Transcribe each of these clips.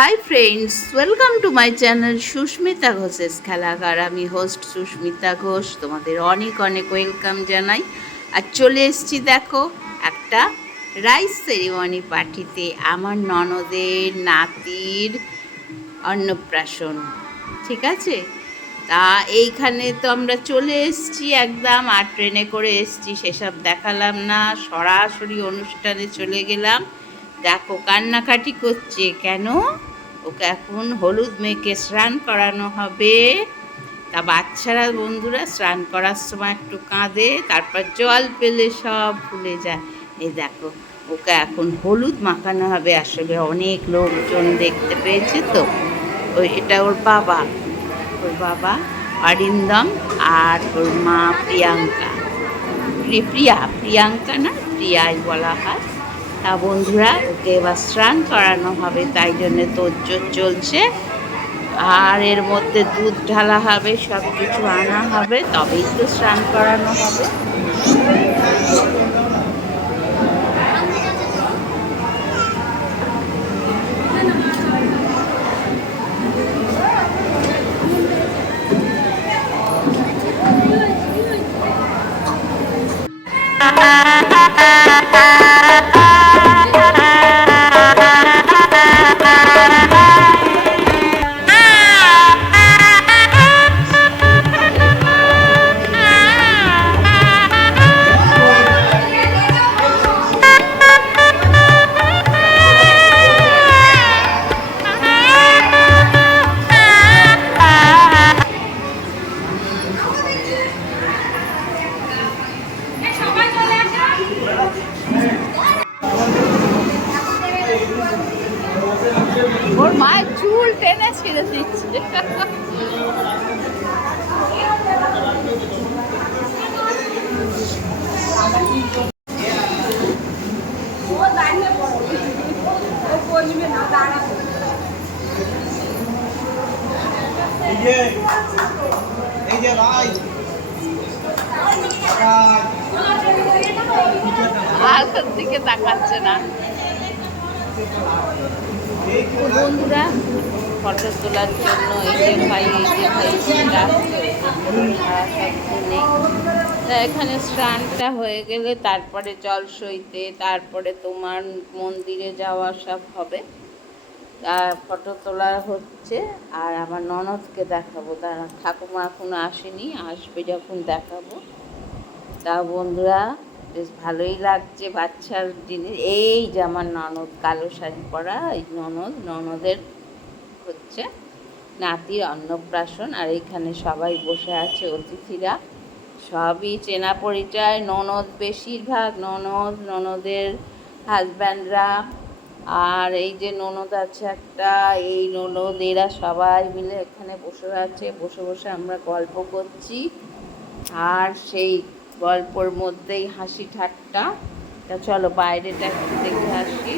High friends, welcome to my channel Susmita Ghosh's Khelaghar. আমি host Susmita Ghosh, তোমাদের অনেক অনেক ওয়েলকাম জানাই। আর চলে এসেছি দেখো একটা রাইস সেরিমনি পার্টিতে, আমার ননদের নাতির অন্নপ্রাশন। ঠিক আছে, তা এইখানে তো আমরা চলে এসেছি একদম, আর ট্রেনে করে এসেছি সেসব দেখালাম না, সরাসরি অনুষ্ঠানে চলে গেলাম। দেখো কান্নাকাটি করছে কেন, ওকে এখন হলুদ মেখে স্নান করানো হবে। তা বাচ্চারা বন্ধুরা স্নান করার সময় একটু কাঁদে, তারপর জল পেলে সব ভুলে যায়। এই দেখো ওকে এখন হলুদ মাখানো হবে। আসলে অনেক লোকজন দেখতে পেয়েছে তো, ওই এটা ওর বাবা অরিন্দম আর ওর মা প্রিয়াঙ্কা। প্রিয়াঙ্কা না প্রিয়াই বলা হয়। তা বন্ধুরা ওকে এবার স্নান করানো হবে, তাই জন্যে তোড়জোড় চলছে। আর এর মধ্যে দুধ ঢালা হবে, সব কিছু আনা হবে, তবেই তো স্নান করানো হবে। ওর মায়ের চুল টেনে ছিঁড়ে দিচ্ছে। আলোর দিকে তাকাচ্ছে না। বন্ধুরা ফটো তোলার জন্য এই যে ভাই নেই। তা এখানে স্নানটা হয়ে গেলে তারপরে জল সইতে, তারপরে তোমার মন্দিরে যাওয়া সব হবে। তা ফটো তোলা হচ্ছে, আর আমার ননদকে দেখাবো। তারা ঠাকুমা এখনো আসেনি, আসবে যখন দেখাবো। তা বন্ধুরা বেশ ভালোই লাগছে বাচ্চার জিনিস। এই যে আমার ননদ, কালো শাড়ি পরা এই ননদের হচ্ছে নাতির অন্নপ্রাশন। আর এখানে সবাই বসে আছে, অতিথিরা সবই চেনা পরিচয়। ননদ বেশিরভাগ ননদের হাজব্যান্ডরা, আর এই যে ননদ আছে একটা, এই ননদ, এরা সবাই মিলে এখানে বসে আছে। বসে বসে আমরা গল্প করছি, আর সেই গল্পর মধ্যেই হাসি ঠাট্টা। তা চলো বাইরেটা একটু দেখে আসি।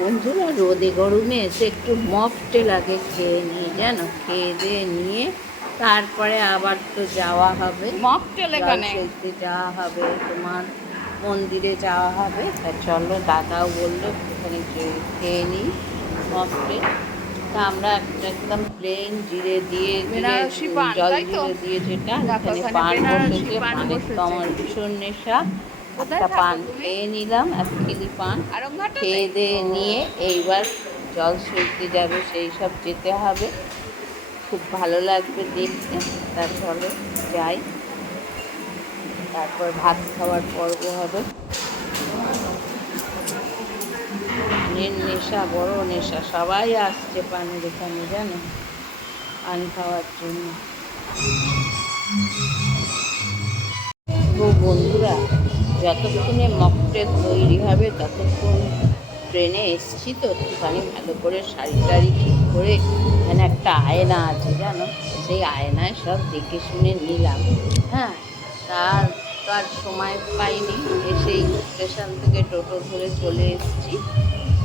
বন্ধুরা রোদে গরমে এসে একটু মকটেল আগে খেয়ে নিই, জানো, খেয়ে দিয়ে নিয়ে তারপরে আবার তো যাওয়া হবে, মকটেল এখানে যাওয়া হবে, তোমার মন্দিরে যাওয়া হবে। তা চলো, দাদাও বললো ওখানে খেয়ে নিই মকটেল। তা আমরা একদম প্লেন জিরে দিয়ে জল জিরে দিয়ে, যেটা এখানে পান বসেছে, পানের তো আমার ভীষণ নেশা। একটা পান খেয়ে নিলাম, 1 কিলি পান খেয়ে দিয়ে নিয়ে এইবার জল সইতে যাবে, সেই সব যেতে হবে। খুব ভালো লাগবে দেখতে। তারপরে যাই, তারপর ভাত খাওয়ার পর্ব হবে। পানের নেশা, বড় নেশা, সবাই আসছে পানের এখানে, জানো, পান খাওয়ার জন্য। তো বন্ধুরা যতক্ষণে মকটেল তৈরি হবে ততক্ষণ ট্রেনে এসছি তো, একটুখানি ভালো করে শাড়ি টাড়ি ঠিক করে, এখানে একটা আয়না আছে জানো, সেই আয়নায় সব দেখে শুনে নিলাম। হ্যাঁ, তার তো আর সময় পাইনি, এসেই স্টেশন থেকে টোটো ধরে চলে এসেছি।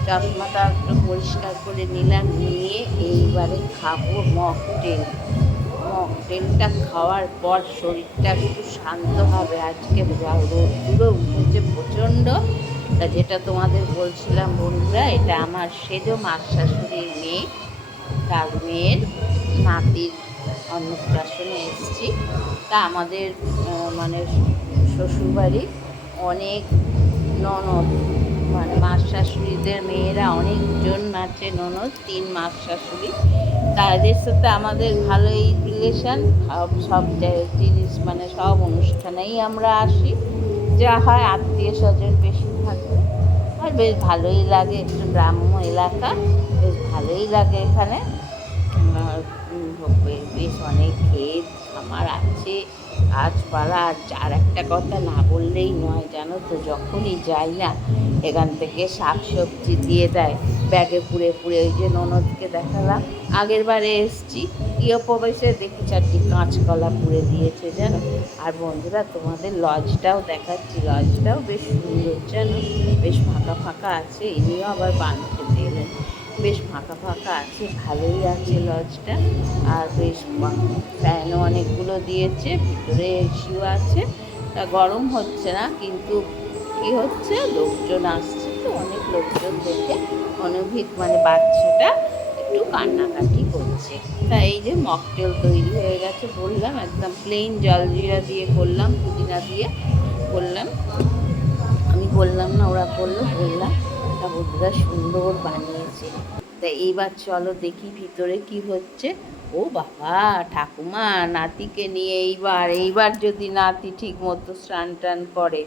চশমাটা একটু পরিষ্কার করে নিলাম, নিয়ে এইবারে খাবো মকটেল। মকটেলটা খাওয়ার পর শরীরটা একটু শান্ত হবে। আজকে রোদ্দুরও উঠেছে প্রচণ্ড, তা যেটা তোমাদের বলছিলাম বন্ধুরা, এটা আমার সেজো মার শাশুড়ির মেয়ে, তার মেয়ের নাতির অন্নপ্রাশনে এসেছি। তা আমাদের মানে শ্বশুরবাড়ি অনেক ননদ, মানে মার শাশুড়িদের মেয়েরা অনেকজন আছে ননদ, 3 মার শাশুড়ি। তাদের সাথে আমাদের ভালোই রিলেশান। সব জিনিস মানে সব অনুষ্ঠানেই আমরা আসি, যা হয় আত্মীয় স্বজন বেশি থাকে। আর বেশ ভালোই লাগে, একটু গ্রাম্য এলাকা, বেশ ভালোই লাগে এখানে। বেশ অনেক ক্ষেত খামার আছে, গাছপালা। আর একটা কথা না বললেই নয়, জানো তো, যখনই যাই না এখান থেকে শাক সবজি দিয়ে দেয় ব্যাগে পুড়ে পুড়ে। ওই যে ননদকে দেখালাম আগের বারে এসছি, গৃহপ্রবেশে দেখি 4টি কাঁচকলা পুড়ে দিয়েছে জানো। আর বন্ধুরা তোমাদের লজটাও দেখাচ্ছি, লজটাও বেশ সুন্দর জানো, বেশ ফাঁকা ফাঁকা আছে। ইনিও আবার পান খেতে এলেন। বেশ ফাঁকা ফাঁকা আছে, ভালোই আছে লজটা। আর বেশ ফ্যানও অনেকগুলো দিয়েছে, ভিতরে এসিও আছে। তা গরম হচ্ছে না, কিন্তু কি হচ্ছে, লোকজন আসছে তো, অনেক লোকজন দেখে অনভিক মানে বাচ্চাটা একটু কান্নাকাটি করছে। তা এই যে মকটেল তৈরি হয়ে গেছে, বললাম একদম প্লেন জলজিরা দিয়ে করলাম, পুদিনা দিয়ে করলাম। আমি বললাম না, ওরা করলো, বললাম। তা বন্ধুরা সুন্দর বানিয়েছে। তা এইবার চলো দেখি ভিতরে কি হচ্ছে। ও বাবা, ঠাকুমা নাতিকে নিয়ে এইবার যদি নাতি ঠিক মতো স্নান টান করে,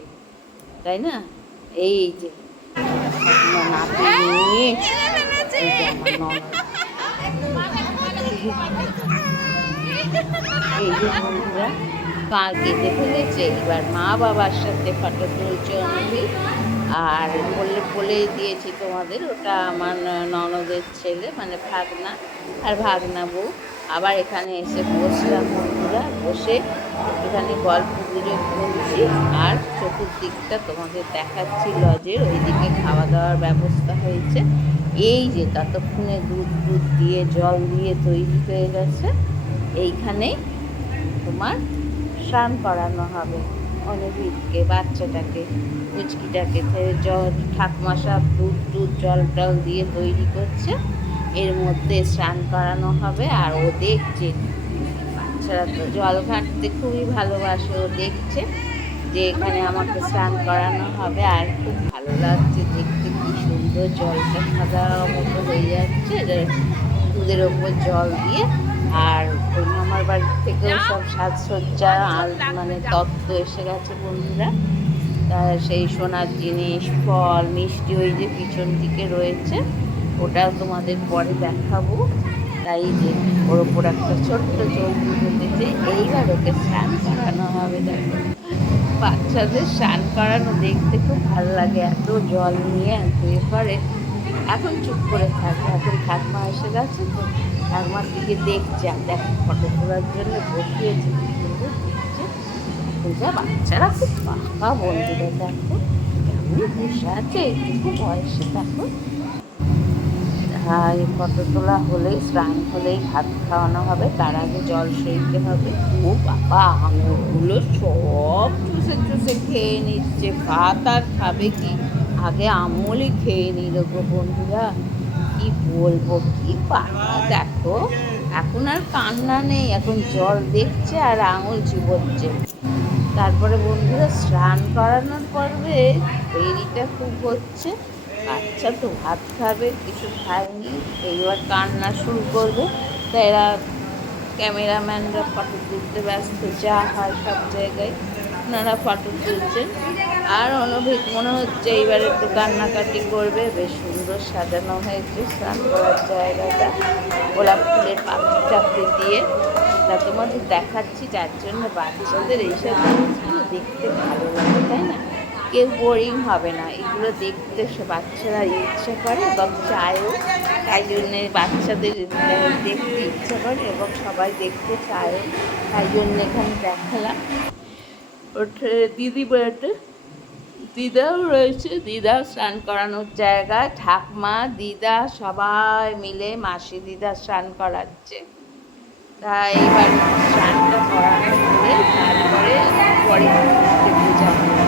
তাই না? এই যে ঠাকুমা নাতি নিয়ে, এই যে আমার ননদ, এই যে বন্ধুরা পা কেটে ফেলেছে। এবার মা বাবার সাথে ফটো তুলছে অনেক। আর বলে দিয়েছি তোমাদের, ওটা আমার ননদের ছেলে, মানে ভাগনা আর ভাগনা বউ। আবার এখানে এসে বসলাম বন্ধুরা, বসে একটুখানি গল্প গুজব করছি। আর চতুর্দিকটা তোমাদের দেখাচ্ছি লজের। ওইদিকে খাওয়া দাওয়ার ব্যবস্থা হয়েছে। এই যে ততক্ষণে দুধ দিয়ে জল দিয়ে তৈরি হয়ে গেছে। এইখানেই তোমার স্নান করানো হবে অনভিককে, বাচ্চাটাকে, পুচকিটাকে। ঠাকুমা সব দুধ জল টল দিয়ে তৈরি করছে, এর মধ্যে স্নান করানো হবে। আর ও দেখছে, বাচ্চারা তো জল ঘাঁটতে খুবই ভালোবাসে, ও দেখছে যে এখানে আমাকে স্নান করানো হবে। আর খুব ভালো লাগছে দেখতে, কি সুন্দর জলটা সাদা মতো হয়ে যাচ্ছে দুধের ওপর জল দিয়ে। আর ওই মামার বাড়ি থেকেও সব সাজসজ্জা মানে তত্ত্ব এসে গেছে বন্ধুরা। তা সেই সোনার জিনিস, ফল, মিষ্টি ওই যে পিছন দিকে রয়েছে, ওটাও তোমাদের পরে দেখাবো। তাই যে ওর ওপর একটা ছোট্ট চৌকি উঠেছে, এইবার ওকে স্নান করানো হবে। দেখো বাচ্চাদের স্নান করানো দেখতে খুব ভালো লাগে, এত জল নিয়ে ধুয়ে করে। এখন চুপ করে থাকে, এখন ঠাকুমা এসে গেছে তো, ঠাকুমার দিকে দেখছে। আর দেখো ফটো তোলার জন্য বসিয়েছে, কি সুন্দর দেখছে। যা বাচ্চারা খুব পাকা বন্ধুরা, দেখো কেমন বসে আছে এইটুকু বয়সে। দেখো হ্যাঁ, এই ফটো তোলা হলেই, স্নান হলেই ভাত খাওয়ানো হবে, তার আগে জল সইতে হবে। ও বাবা, আঙুরগুলো সব চুষে খেয়ে নিচ্ছে। ভাত আর খাবে কি, আগে আমলই খেয়ে নিল গো বন্ধুরা। কি বলবো, কি পাকা দেখো। এখন আর কান্না নেই, এখন জল দেখছে আর আঙুল চিবোচ্ছে। তারপরে বন্ধুরা স্নান করানোর পর্বে দেরিটা খুব হচ্ছে। বাচ্চা তো ভাত খাবে, কিছু খায়নি, এইবার কান্না শুরু করবে। তো এরা ক্যামেরাম্যানরা ফটো তুলতে ব্যস্ত, যা হয় সব জায়গায় ওনারা ফটো তুলছেন। আর অনভিক মনে হচ্ছে এইবার একটু কান্নাকাটি করবে। বেশ সুন্দর সাজানো হয়েছে স্নান করার জায়গাটা, গোলাপ ফুলের পাপড়ি টাপড়ি দিয়ে। তা তোমাদের দেখাচ্ছি, যার জন্য বাচ্চাদের এইসব জিনিসগুলো দেখতে ভালো লাগে, তাই না? কেউ বোরিং হবে না, এগুলো দেখতে বাচ্চারা ইচ্ছা করে এবং চায়ও। তাই জন্যে বাচ্চাদের দেখতে ইচ্ছা করে এবং সবাই দেখতে চায়ও। তাই জন্য এখানে দেখালাম। ওঠে দিদি বেড়াতে, দিদাও রয়েছে, দিদা স্নান করানোর জায়গায়। ঠাকমা, দিদা সবাই মিলে মাসি দিদা স্নান করাচ্ছে। তা এইবার স্নানটা করানো হলে তারপরে পরে পূজা হবে।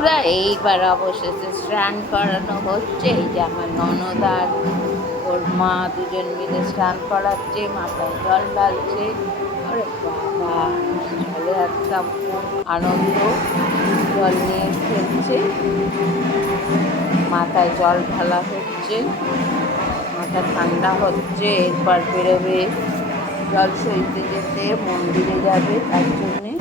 বন্ধুরা, এইবার অবশেষে স্নান করানো হচ্ছে। এই যে আমার ননদ আর ওর মা দুজন মিলে স্নান করাচ্ছে, মাথায় জল ঢালছে। আরে বাবা, জলে একটা আনন্দ, জল নিয়ে খেলছে, মাথায় জল ঢালা হচ্ছে, মাথা ঠান্ডা হচ্ছে। এরপর বেরোবে জল সইতে যেতে, মন্দিরে যাবে, তার জন্যে।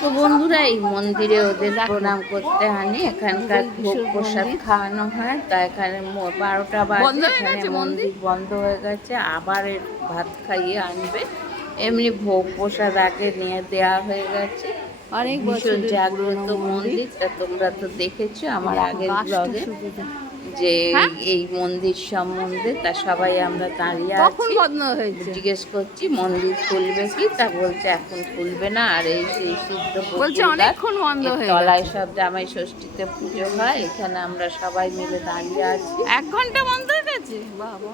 তো বন্ধুরা, এই মন্দিরে ওদের প্রণাম করতে আনি, এখানকার ভোগ প্রসাদ খাওয়ানো হয়। তা এখানে 12টা বাজে, এখানে মন্দির বন্ধ হয়ে গেছে, আবার ভাত খাইয়ে আনবে। এমনি ভোগ প্রসাদ আগে নিয়ে দেওয়া হয়ে গেছে। অনেক ভীষণ জাগ্রত মন্দির, তা তোমরা তো দেখেছো আমার আগের ব্লগে যে এই মন্দির সম্বন্ধে। তা সবাই আমরা দাঁড়িয়ে আছি, জিজ্ঞেস করছি মন্দির খুলবে কি, তা বলছে এখন খুলবে না। আর এই সেই সিদ্ধ তলায় সব জামাই ষষ্ঠীতে পুজো হয়, এখানে আমরা সবাই মিলে দাঁড়িয়ে আছি। 1 ঘন্টা বন্ধ হয়ে গেছে। বাবা,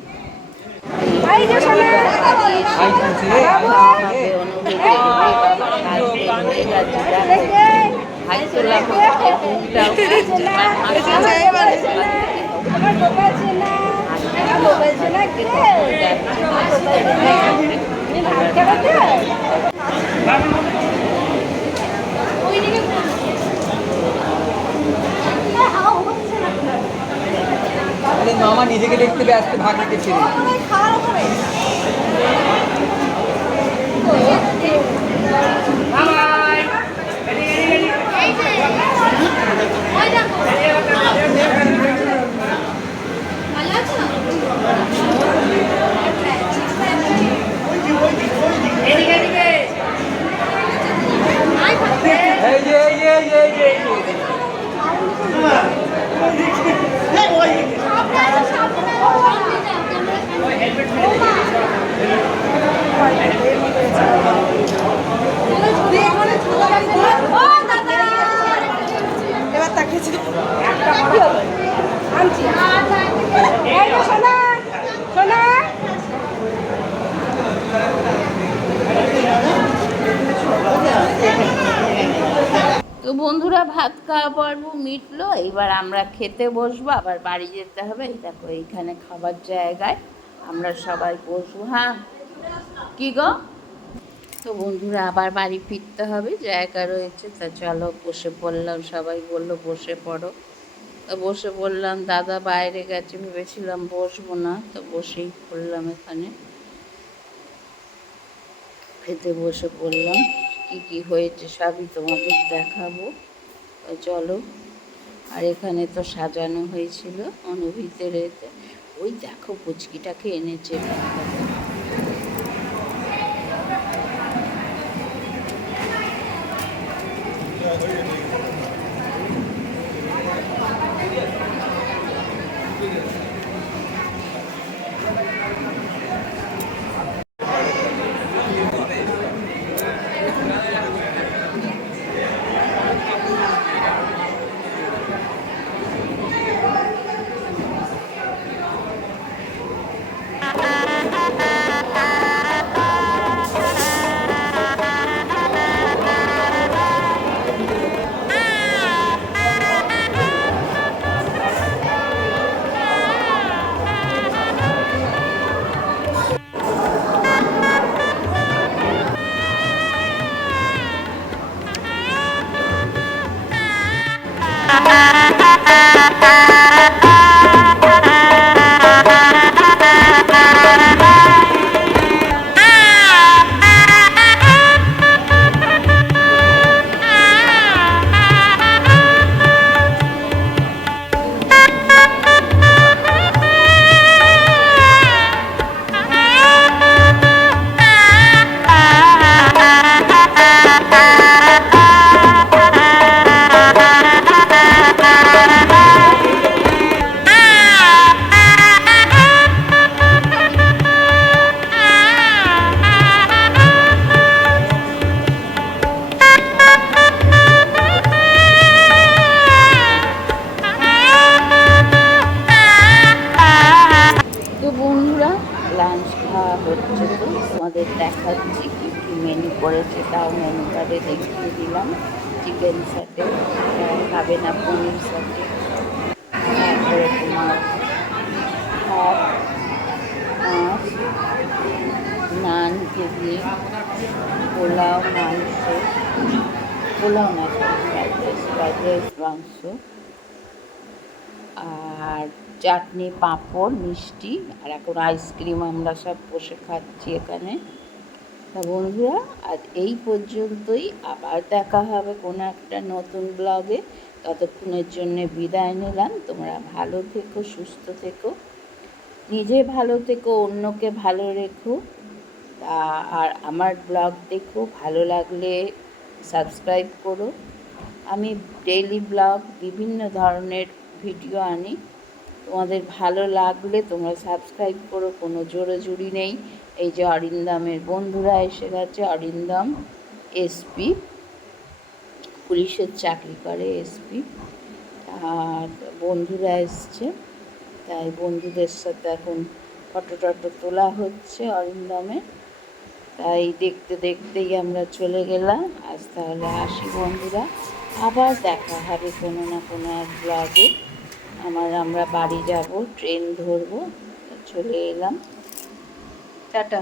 হাই তোলা মামা নিজেকে দেখতে ব্যস্ত, ভাগ্যকে ছেড়ে। এবার তাকিয়েছি আনছি সোনা সোনা বন্ধুরা, ভাত খাওয়া পর্ব মিটলো, এবার আমরা খেতে বসবো, আবার বাড়ি যেতে হবে। এই দেখো এইখানে খাবার জায়গায় আমরা সবাই বসবো। হ্যাঁ, কি গো? তো বন্ধুরা, আবার বাড়ি ফিরতে হবে, জায়গা রয়েছে। তা চলো, বসে পড়লাম, সবাই বললো বসে পড়ো। তো বসে পড়লাম। দাদা বাইরে গেছে, ভেবেছিলাম বসবো না, তো বসেই পড়লাম। এখানে খেতে বসে পড়লাম। কি কি হয়েছে সবই তোমাদের দেখাবো। তো চলো। আর এখানে তো সাজানো হয়েছিল ভিতরেতে। ওই দেখো পুচকিটাকে এনেছে এখান থেকে। লাঞ্চ খাওয়া হচ্ছে, তো তোমাদের দেখাচ্ছি কী কী মেনু করেছে, তাও মেনু কার্ডে দেখিয়ে দিলাম। চিকেন সাথে খাবে না, পনির সাথে, তারপরে তোমার ভাত, মাছ, নান, ঘুগনি, পোলাও, মাংস, পোলাও না, ফ্রাইড রাইস, মাংস, আর চাটনি, পাঁপড়, মিষ্টি, আর এখন আইসক্রিম আমরা সব বসে খাচ্ছি এখানে। তা বন্ধুরা, আজ এই পর্যন্তই। আবার দেখা হবে কোনো একটা নতুন ব্লগে। ততক্ষণের জন্য বিদায় নিলাম। তোমরা ভালো থেকো, সুস্থ থেকো, নিজে ভালো থেকো, অন্যকে ভালো রেখো। আর আমার ব্লগ দেখো, ভালো লাগলে সাবস্ক্রাইব করো। আমি ডেইলি ব্লগ বিভিন্ন ধরনের ভিডিও আনি। তোমাদের ভালো লাগলে তোমরা সাবস্ক্রাইব করো, কোনো জোরাজুরি নেই। এই যে অরিন্দমের বন্ধুরা এসে গেছে, অরিন্দম এসপি, পুলিশের চাকরি করে, এসপি। আর বন্ধুরা এসছে, তাই বন্ধুদের সাথে এখন ফটো টটো তোলা হচ্ছে অরিন্দমের। তাই দেখতে দেখতেই আমরা চলে গেলাম। আজ তাহলে আসি বন্ধুরা, আবার দেখা হবে কোনো না কোনো এক ব্লগে। আমরা বাড়ি যাব, ট্রেন ধরবো, চলে এলাম। টাটা।